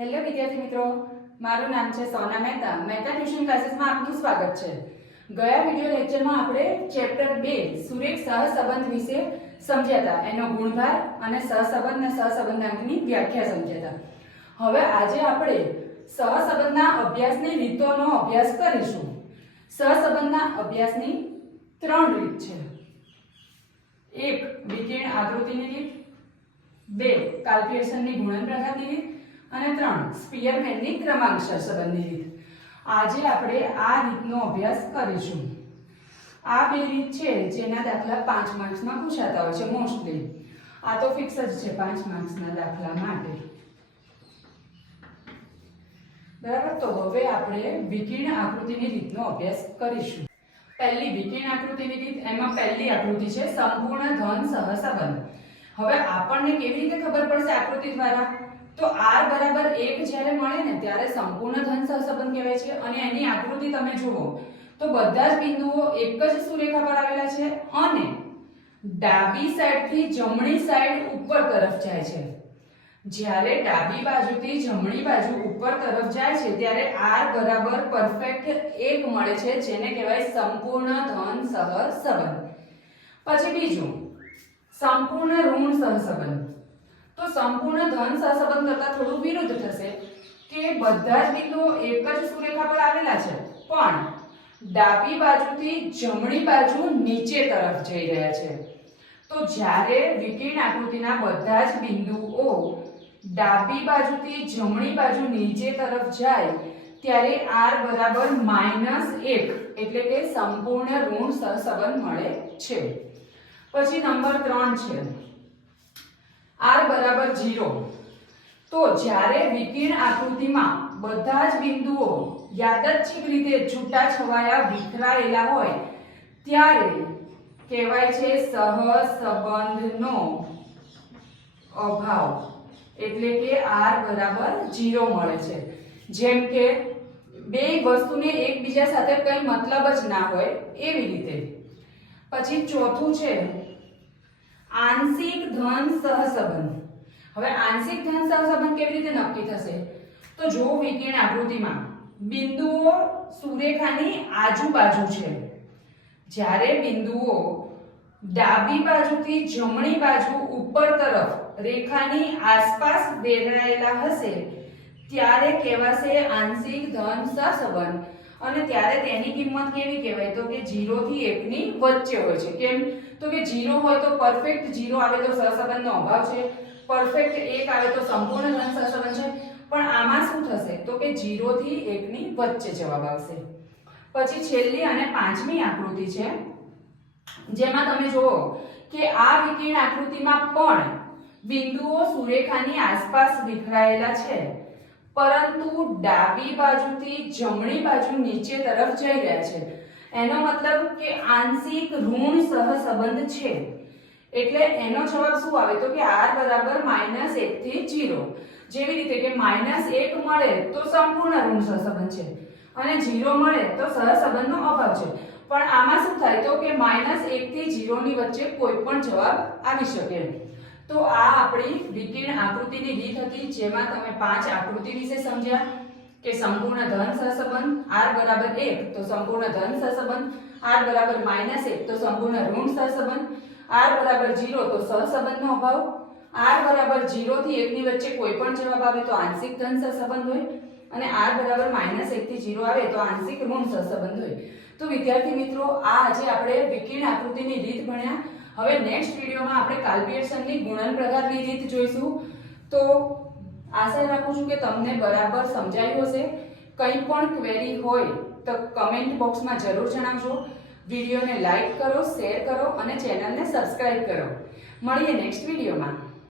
Hello વિદ્યાર્થી મિત્રો. મારું નામ છે સોના મહેતા. મહેતા ટ્યુશન ક્લાસીસમાં આપનું સ્વાગત છે. ગયા વિડિયો લેક્ચરમાં આપણે ચેપ્ટર બે, સુરેખ સહસંબંધ વિશે સમજ્યા હતા. એનો ગુણભાર અને સહસંબંધ અને સહસંબંધાંકની વ્યાખ્યા સમજ્યા હતા. હવે આજે આપણે સહસંબંધના અભ્યાસની રીતોનો અભ્યાસ કરીશું. સહસંબંધના અભ્યાસની ત્રણ રીત છે. એક, વિકિરણ આકૃતિની રીત. બે કાલ્ક્યુલેશનની ગુણન પ્રકારની રીત. અને ત્રણ સ્પીયરમેનની ક્રમાંક સંબંધિત. રીત આજે આપણે આ રીતનો અભ્યાસ કરીશું. આ બે રીત છે જેના દાખલા પાંચ માર્ક્સમાં પૂછાતા હોય છે મોસ્ટલી. આ તો ફિક્સ જ છે પાંચ માર્ક્સના દાખલા માટે. બરાબર? તો હવે આપણે વિકિર્ણ આકૃતિની રીતનો અભ્યાસ કરીશું. પહેલી વિકિર્ણ આકૃતિની રીત, એમાં પહેલી આકૃતિ છે સંપૂર્ણ ધન સહસંબંધ. હવે આપણને કેવી રીતે ખબર પડશે આકૃતિ દ્વારા? તો r બરાબર 1 જ્યારે મળે ને, ત્યારે સંપૂર્ણ ધન સહસંબંધ કહેવાય છે અને એની આકૃતિ તમે જુઓ. તો બધા જ બિંદુઓ એક જ સુરેખા પર આવેલા છે અને ડાબી સાઈડથી જમણી સાઈડ ઉપર તરફ જાય છે. જ્યારે ડાબી બાજુથી જમણી બાજુ ઉપર તરફ જાય છે, ત્યારે r બરાબર પરફેક્ટ 1 મળે છે, જેને કહેવાય સંપૂર્ણ ધન સહસંબંધ. પછી બીજું સંપૂર્ણ ઋણ સહસંબંધ તો સંપૂર્ણ ધન સહસંબંધ કરતા થોડું વિરુદ્ધ થશે કે બધા જ બિંદુઓ એક જ સુરેખા પર આવેલા છે. પણ ડાબી બાજુથી જમણી બાજુ નીચે તરફ જઈ રહ્યા છે. તો જ્યારે વિકિરણ આકૃતિના બધા જ બિંદુઓ ડાબી બાજુથી જમણી બાજુ નીચે તરફ જાય, ત્યારે r બરાબર માઇનસ એક એટલે કે સંપૂર્ણ ઋણ સહસંબંધ મળે છે. પછી નંબર ત્રણ છે. r બરાબર 0 તો જ્યારે વિકર્ણ આકૃતિમાં બધા જ બિંદુઓ યાદચ્છિક રીતે છૂટાછવાયા વિખરાયેલા હોય, ત્યારે કહેવાય છે સહસંબંધનો અભાવ. એટલે કે r બરાબર 0 મળે છે. જેમ કે બે વસ્તુને એકબીજા સાથે કંઈ મતલબ જ ના હોય એવી રીતે. પછી ચોથું છે આંશિક ધન સહસંબંધ. હવે આંશિક ધન સહસંબંધ કેવી રીતે નક્કી થશે? તો જો વિકિરણ આકૃતિમાં બિંદુઓ સુરેખાની આજુબાજુ છે. જ્યારે બિંદુઓ ડાબી બાજુથી જમણી બાજુ ઉપર તરફ રેખાની આસપાસ વેરણાયેલા હશે, ત્યારે કહેવાશે આંશિક ધન સહસંબંધ. અને ત્યારે તેની કિંમત કેવી કહેવાય? તો કે 0 થી 1 ની વચ્ચે હોય છે. કેમ? તો કે 0 હોય તો પરફેક્ટ 0 આવે તો સહસંબંધનો અભાવ છે. પરફેક્ટ 1 આવે તો સંપૂર્ણ ઘન સહસંબંધ છે. પણ આમાં શું થશે? તો કે 0 થી 1 ની વચ્ચે જવાબ આવશે. પછી છેલ્લી અને પાંચમી આકૃતિ છે, જેમાં તમે જુઓ કે આ વિકિરણ આકૃતિમાં પણ બિંદુઓ સુરેખાની આસપાસ વિખરાયેલા છે. પરંતુ ડાબી બાજુથી જમણી બાજુ નીચે તરફ જઈ રહ્યા છે. એનો મતલબ કે આંશિક ઋણ સહસંબંધ છે. એટલે એનો જવાબ શું આવે? તો કે r બરાબર -1 થી 0 જેવી રીતે કે -1 મળે તો સંપૂર્ણ ઋણ સહસંબંધ છે. અને 0 મળે તો સહસંબંધનો અભાવ છે. પણ આમાં શું થાય? તો કે -1 થી 0 ની વચ્ચે કોઈ પણ જવાબ આવી શકે. તો આ આપણી વિકિરણ આકૃતિની રીત હતી, જેમાં તમે પાંચ આકૃતિ વિશે સમજ્યા કે સંપૂર્ણ ધન સહસંબંધ r બરાબર 1 તો સંપૂર્ણ ધન સહસંબંધ r બરાબર -1 તો સંપૂર્ણ ઋણ સહસંબંધ r બરાબર 0 તો સહસંબંધનો અભાવ. r બરાબર 0 થી 1 ની વચ્ચે કોઈ પણ જવાબ આવે તો આંશિક ધન સહસંબંધ હોય અને r બરાબર -1 થી 0 આવે તો આંશિક ઋણ સહસંબંધ હોય. તો વિદ્યાર્થી મિત્રો, આ આજે આપણે વિકિરણ આકૃતિની રીત ભણ્યા. હવે નેક્સ્ટ વિડીયોમાં આપણે કાલ્ક્યુલેશનની ગુણન પ્રકારની રીત જોઈશું. તો આશા રાખું છું કે તમને બરાબર સમજાયું હશે. કંઈ પણ ક્વેરી હોય તો કમેન્ટ બોક્સમાં જરૂર જણાવજો. વિડીયોને લાઈક કરો શેર કરો અને ચેનલને સબસ્ક્રાઇબ કરો. મળીએ નેક્સ્ટ વિડીયોમાં